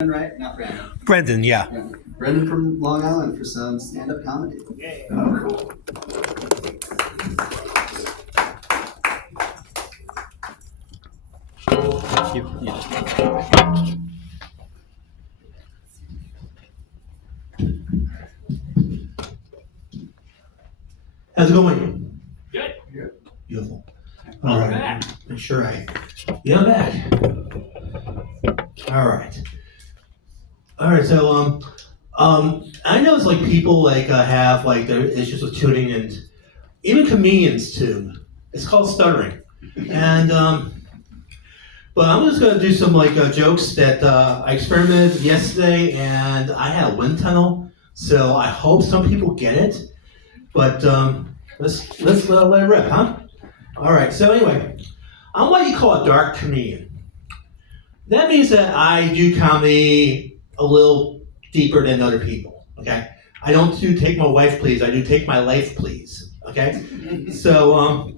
Right? Not Brandon. Brendan, yeah. Brendan from Long Island for some stand-up comedy. Yay. Oh, cool. How's it going? Good. Beautiful. Welcome All right. back. Make sure yeah, I'm back. All right. All right. So, I know it's like people have like their issues with tuning, and even comedians too. It's called stuttering, and but I'm just gonna do some jokes that I experimented yesterday, and I had a wind tunnel, so I hope some people get it. But let's let it rip, huh? All right. So anyway, I'm what you call a dark comedian. That means that I do comedy a little deeper than other people. Okay. I don't do take my wife please. I do take my life please. Okay. So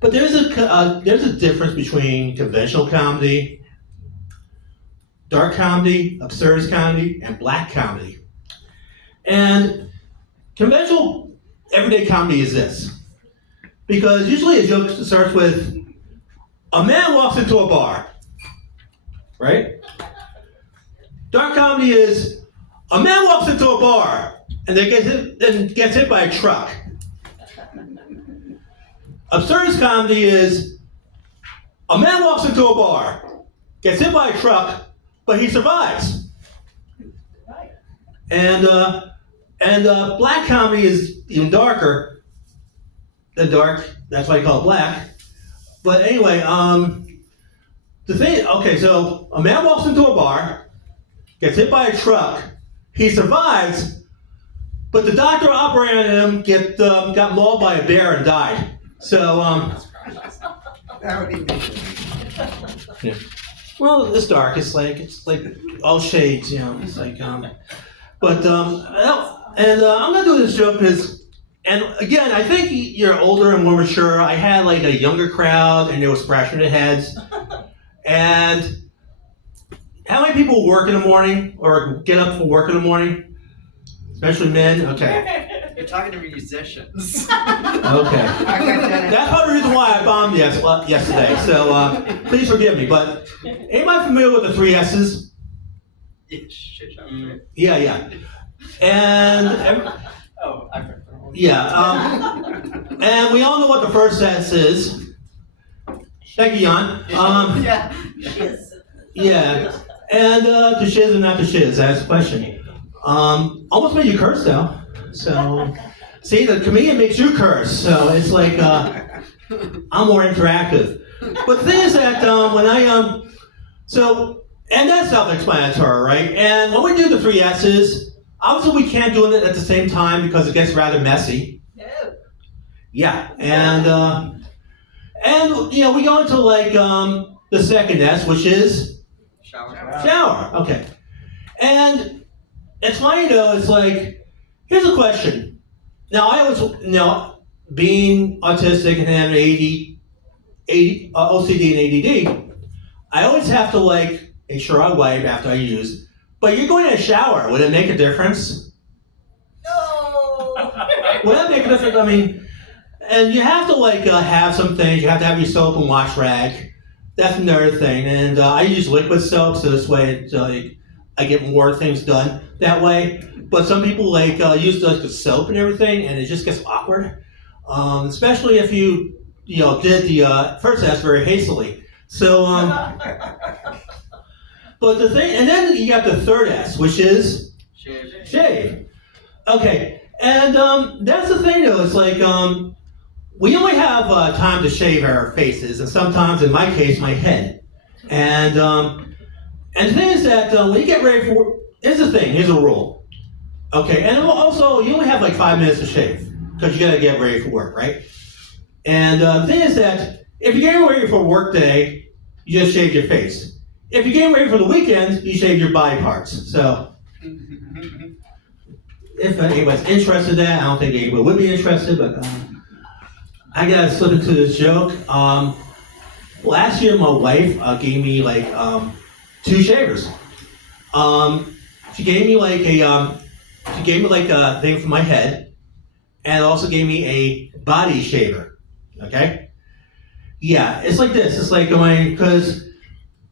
but there's a difference between conventional comedy, dark comedy, absurdist comedy, and black comedy. And conventional everyday comedy is this. Because usually a joke starts with, a man walks into a bar, right? Dark comedy is, a man walks into a bar and then gets hit by a truck. Absurdist comedy is, a man walks into a bar, gets hit by a truck, but he survives. And black comedy is even darker than dark. That's why I call it black. But anyway, the thing. Okay, so a man walks into a bar, gets hit by a truck, he survives, but the doctor operating on him got mauled by a bear and died. So That would be yeah. Well, it's dark. It's like all shades, you know. It's like but I'm gonna do this joke because. And again, I think you're older and more mature. I had like a younger crowd, and they were scratching their heads. And how many people work in the morning or get up for work in the morning? Especially men. Okay. You're talking to musicians. Okay. That's part of the reason why I bombed yesterday. So please forgive me. But anybody familiar with the 3 S's? Yeah. And Oh, I've heard that. yeah, and we all know what the first S is. Thank you, Jan. Yeah. Yeah, and the shiz and not the shiz. That's the question. Almost made you curse though. So, see, the comedian makes you curse. So it's like I'm more interactive. But the thing is that when I and that's self-explanatory, right? And when we do the 3 S's. Obviously, we can't do it at the same time because it gets rather messy. No. Yeah, and you know we go into the second S, which is shower. Okay, and it's funny though. It's like here's a question. Now I always being autistic and having OCD and ADD, I always have to make sure I wipe after I use. But you're going in a shower. Would it make a difference? No. Would that make a difference? I mean, and you have to have some things. You have to have your soap and wash rag. That's another thing. And I use liquid soap, so this way I get more things done that way. But some people use the soap and everything, and it just gets awkward. Especially if you did the first S very hastily. So. But the thing, and then you got the third S, which is shave. Okay, and that's the thing though. It's like we only have time to shave our faces, and sometimes, in my case, my head. And the thing is that when you get ready for, here's the thing. Here's a rule. Okay, and also you only have 5 minutes to shave because you got to get ready for work, right? And the thing is that if you're getting ready for a work day, you just shave your face. If you're getting ready for the weekend, you shave your body parts. So, if anybody's interested in that, I don't think anybody would be interested, but I gotta slip into this joke. Last year, my wife gave me 2 shavers. She gave me like a thing for my head, and also gave me a body shaver. Okay. Yeah, it's like this. It's like because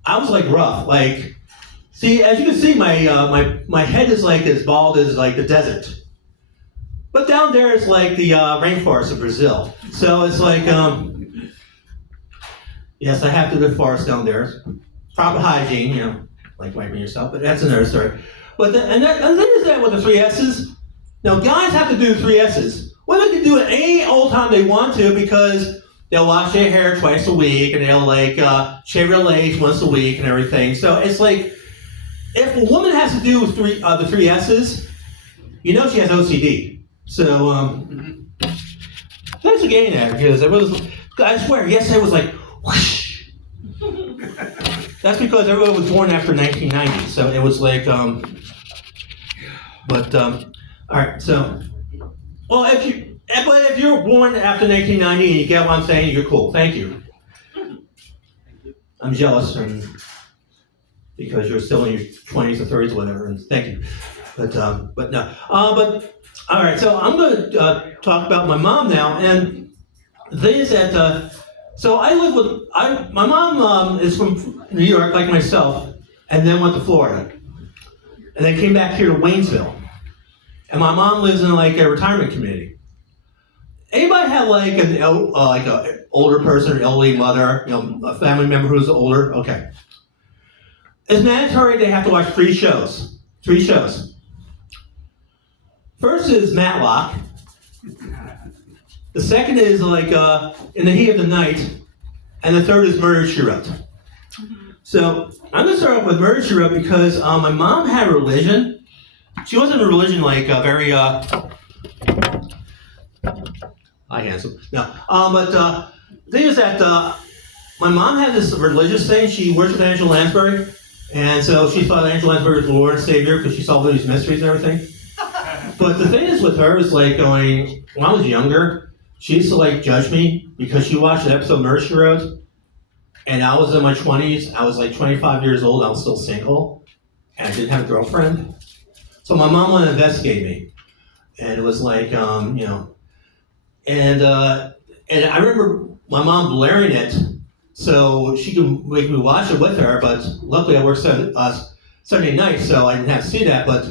I was like rough. Like, see, as you can see, my head is like as bald as like the desert. But down there is like the rainforest of Brazil. So it's like, yes, I have to live forest down there. Proper hygiene, like wiping yourself, but that's another story. But and then is that with the three S's. Now, guys have to do three S's. Women can do it any old time they want to because they'll wash their hair twice a week and they'll like shave their legs once a week and everything. So it's like, if a woman has to do the three S's, she has OCD. So, thanks for getting that because I swear, yesterday was like, whoosh. That's because everyone was born after 1990, so it was like, all right, so, well, if you're born after 1990 and you get what I'm saying, you're cool. Thank you. I'm jealous because you're still in your 20s or 30s or whatever, and thank you. But no. All right, so I'm going to talk about my mom now, and the thing is that, so I live with, my mom is from New York, like myself, and then went to Florida, and then came back here to Waynesville, and my mom lives in like a retirement community. Anybody have like an older person, an elderly mother, a family member who's older? Okay. It's mandatory they have to watch three shows. First is Matlock. The second is like In the Heat of the Night, and the third is Murder, She Wrote. So I'm gonna start off with Murder, She Wrote because my mom had a religion. She wasn't a religion like very. Hi, handsome. No, but the thing is that my mom had this religious thing. She worshipped Angela Lansbury, and so she thought Angela Lansbury was the Lord and Savior because she solved all these mysteries and everything. But the thing is with her is like when I was younger, she used to like judge me because she watched an episode of Murder, She Wrote, and I was in my 20s. I was like 25 years old. I was still single, and I didn't have a girlfriend. So my mom wanted to investigate me, and it was like and I remember my mom blaring it so she could make me watch it with her. But luckily, I worked Sunday night, so I didn't have to see that. But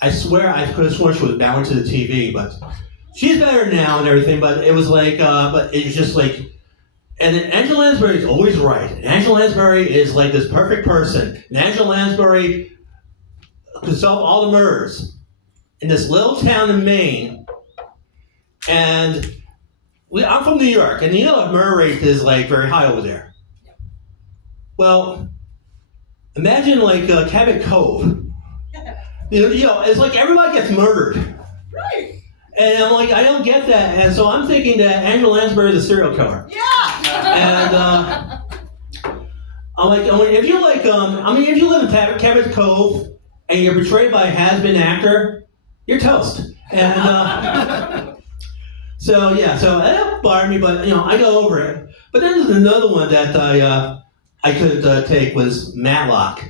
I swear I could have sworn she was bowing to the TV, but she's better now and everything, but it was like, but it was just like, and Angela Lansbury is always right. And Angela Lansbury is like this perfect person. And Angela Lansbury could solve all the murders in this little town in Maine. And I'm from New York, and the murder rate is like very high over there. Well, imagine like Cabot Cove. It's like everybody gets murdered. Right. And I'm like, I don't get that. And so I'm thinking that Angela Lansbury is a serial killer. Yeah. And I'm like, if you like, if you live in Cabot Cove and you're portrayed by a has-been actor, you're toast. And so that bothered me, but I go over it. But then there's another one that I could take was Matlock.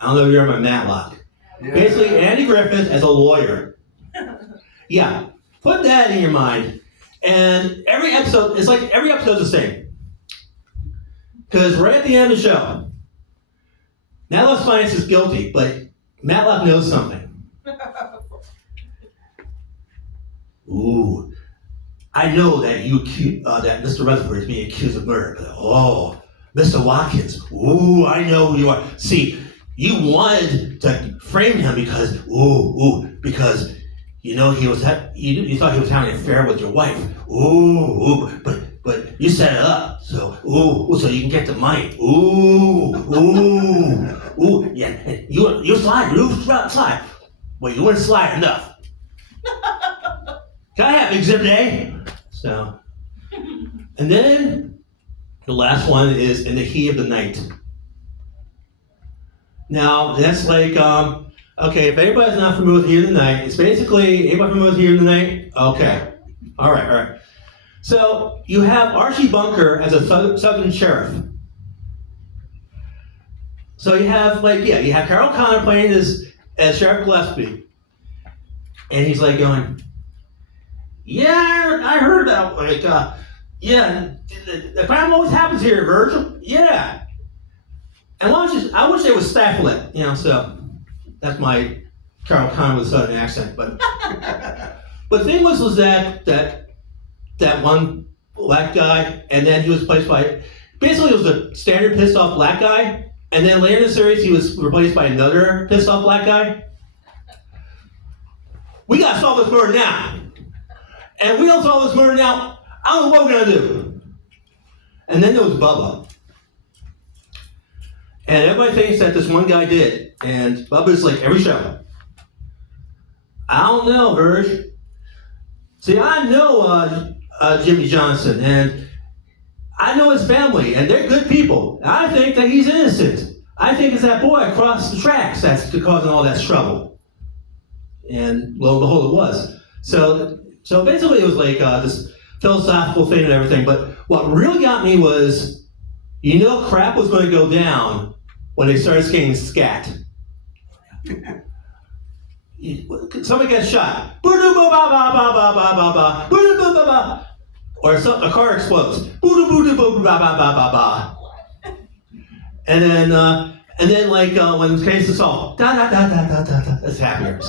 I don't know if you remember Matlock. Yeah. Basically, Andy Griffith as a lawyer. Yeah, put that in your mind. And every episode's the same. Because right at the end of the show, Matlock's finds is guilty, but Matlock knows something. Ooh, I know that that Mr. Rutherford is being accused of murder, but Mr. Watkins, ooh, I know who you are. See, you wanted to frame him because he was you thought he was having an affair with your wife. But you set it up so you can get the money. Yeah. You slide. Well, you weren't slide enough. Can I have Exhibit A? So, and then the last one is In the Heat of the Night. Now, that's like, okay, if anybody's not familiar with Heat of the Night, it's basically, anybody familiar with Heat of the Night? Okay. All right. So, you have Archie Bunker as a Southern sheriff. So you have you have Carol Connor playing as Sheriff Gillespie, and he's like going, yeah, I heard that. Yeah, the crime always happens here, Virgil. Yeah, and I wish they would stifle it. So that's my Carol Connor with a southern accent. But the thing was that one black guy, and then he was replaced by, basically it was a standard pissed off black guy, and then later in the series he was replaced by another pissed off black guy. We gotta solve this murder now. And we don't solve this murder now, I don't know what we're gonna do. And then there was Bubba. And everybody thinks that this one guy did, and Bubba's like every show. I don't know, Verge. See, I know Jimmy Johnson, and I know his family, and they're good people. I think that he's innocent. I think it's that boy across the tracks that's causing all that trouble. And lo and behold, it was. So basically, it was like this philosophical thing and everything. But what really got me was, crap was going to go down when they started skating scat. Somebody gets shot. Or a car explodes. And then when the case is solved, it's happier.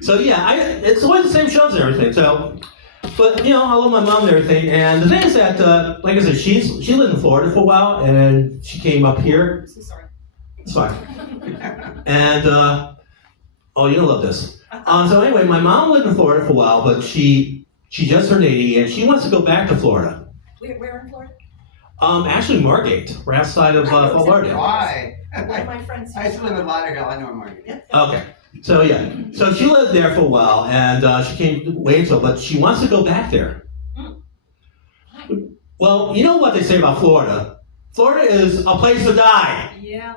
So yeah, it's always the same shows and everything. So, but I love my mom and everything. And the thing is that, like I said, she lived in Florida for a while, and she came up here. So sorry. It's fine. And you don't love this. So anyway, my mom lived in Florida for a while, but she just turned 80, and she wants to go back to Florida. Where in Florida? Actually, Margate, right outside of Fort Lauderdale. Why? One of my friends. I used to live in Lauderdale. I know Margaret. Yeah. Okay. So yeah, so she lived there for a while, and she came way until, but she wants to go back there. Well, you know what they say about Florida? Florida is a place to die. Yeah.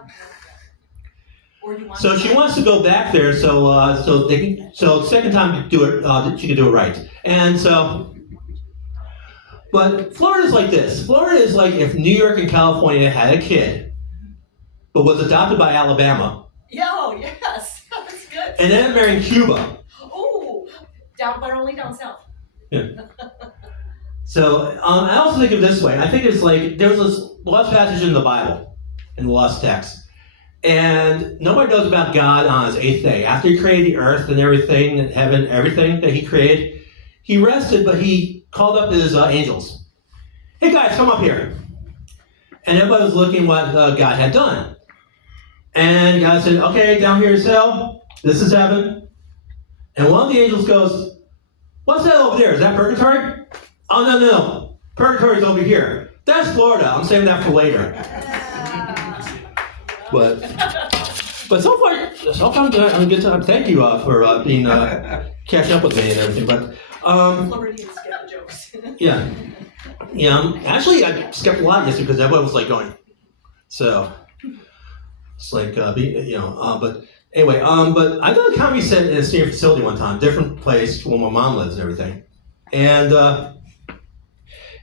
Or you want So she wants to go back there, so second time to do it, she can do it right. And so, but Florida's like this. Florida is like if New York and California had a kid, but was adopted by Alabama, yes. That's good. and then married Cuba. Oh, but only down south. Yeah. So I also think of it this way. I think it's like there's this lost passage in the Bible, in the lost text. And nobody knows about God on his 8th day. After he created the earth and everything, and heaven, everything that he created, he rested, but he called up his angels. Hey guys, come up here. And everybody was looking what God had done. And God said, okay, down here is hell. This is heaven. And one of the angels goes, what's that over there? Is that purgatory? Oh, no. Purgatory's over here. That's Florida. I'm saving that for later. But so far, sometimes I'm a good time. Thank you for being catching up with me and everything. But Floridians get the jokes. yeah. Actually, I skipped a lot yesterday because everybody was like going. So it's like but anyway, but I done a comedy set in a senior facility one time, different place where my mom lives and everything, and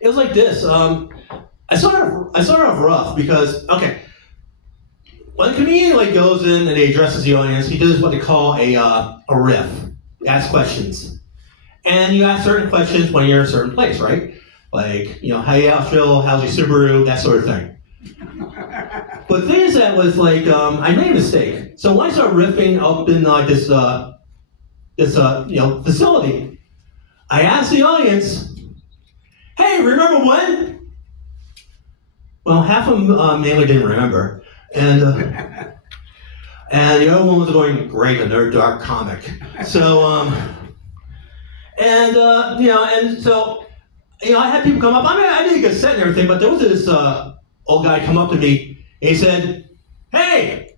it was like this. I started off rough because when a comedian goes in and he addresses the audience, he does what they call a riff. He asks questions. And you ask certain questions when you're in a certain place, right? Like, hey Asheville, how's your Subaru, that sort of thing. But the thing is that was I made a mistake. So when I started riffing up in this facility, I asked the audience, hey, remember when? Well, half of them mainly didn't remember. And the other one was going, great, another dark comic. So, I had people come up. I mean, I did a good set and everything, but there was this old guy come up to me, and he said, hey,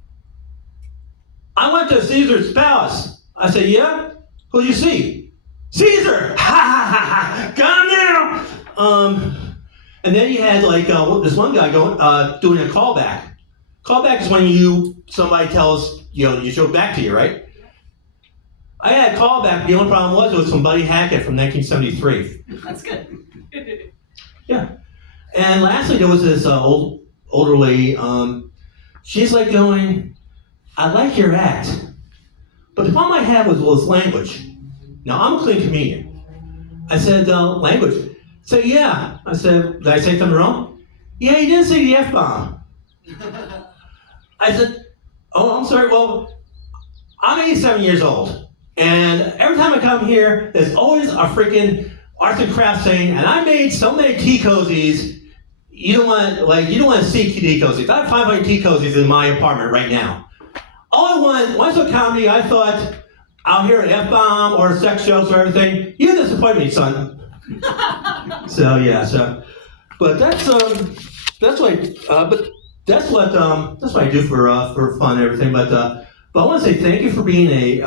I went to Caesar's palace. I said, yeah? Who'd you see? Caesar! Ha ha ha! Got him now! And then you had this one guy doing a callback. Callback is when somebody tells you show back to you, right? I had a callback. The only problem was it was from Buddy Hackett from 1973. That's good. Yeah. And lastly, there was this older lady. she's like going, I like your act, but the problem I have was language. Now, I'm a clean comedian. I said, language. So yeah. I said, did I say something wrong? Yeah, you didn't say the F-bomb. I said, oh, I'm sorry. Well, I'm 87 years old. And every time I come here, there's always a freaking arts and crafts thing. And I made so many tea cozies. You don't want to see tea cozies. I have 500 tea cozies in my apartment right now. All I want, when I saw comedy, I thought, I'll hear an F-bomb or sex jokes or everything. You disappoint me, son. So yeah, but that's what I do for fun and everything. But I want to say thank you for being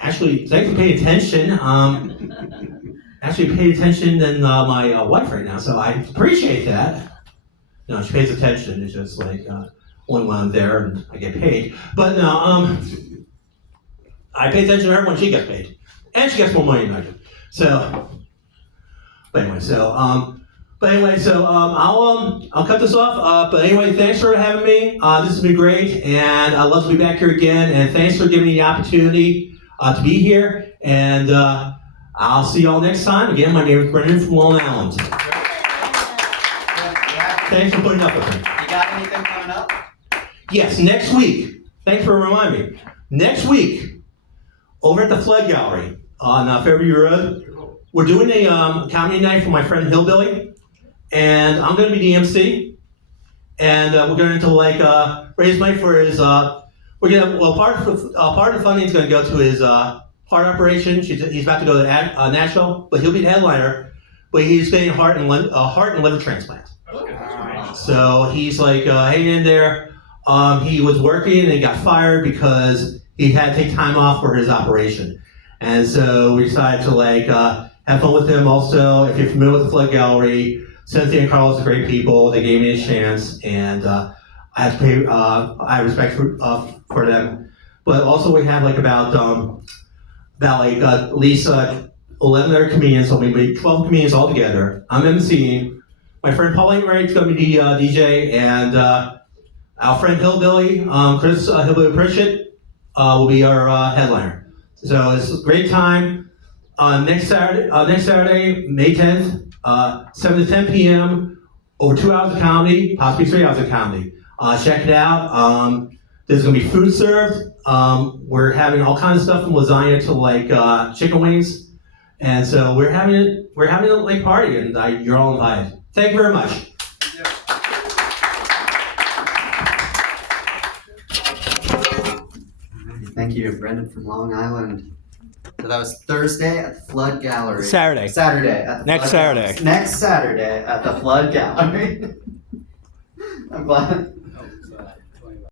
thanks for paying attention. Actually paying attention than my wife right now, so I appreciate that. You know, she pays attention. It's just like only when I'm there and I get paid. But no, I pay attention to her when she gets paid, and she gets more money than I do. So, but anyway, I'll cut this off. But anyway, thanks for having me. This has been great, and I'd love to be back here again. And thanks for giving me the opportunity to be here. And I'll see you all next time. Again, my name is Brendan from Long Island. Thanks for putting up with me. You got anything coming up? Yes, next week. Thanks for reminding me. Next week, over at the Flood Gallery on Fairview Road, we're doing a comedy night for my friend Hillbilly, and I'm going to be the MC. And we're going to raise money for his. Part of the funding is going to go to his heart operation. He's about to go to Nashville, but he'll be the headliner. But he's getting a heart and liver transplant. So he's hanging in there. He was working and he got fired because he had to take time off for his operation. And so we decided to have fun with him. Also, if you're familiar with the Flood Gallery, Cynthia and Carlos are great people. They gave me a chance, and I have to pay. I have respect for them. But also, we have about at least 11 other comedians. So maybe 12 comedians altogether. I'm emceeing. My friend Pauline Wright's going to be the DJ, and our friend Hillbilly, Chris Hillbilly Pritchett, will be our headliner. So it's a great time. Next Saturday, May 10th, 7 to 10 p.m., over 2 hours of comedy, possibly 3 hours of comedy. Check it out. There's going to be food served. We're having all kinds of stuff from lasagna to chicken wings. And so we're having a party, and you're all invited. Thank you very much. Thank you, Brendan from Long Island. So that was Thursday at the Flood Gallery. Saturday. At the Next Flood Saturday. Next Saturday at the Flood Gallery. I'm glad.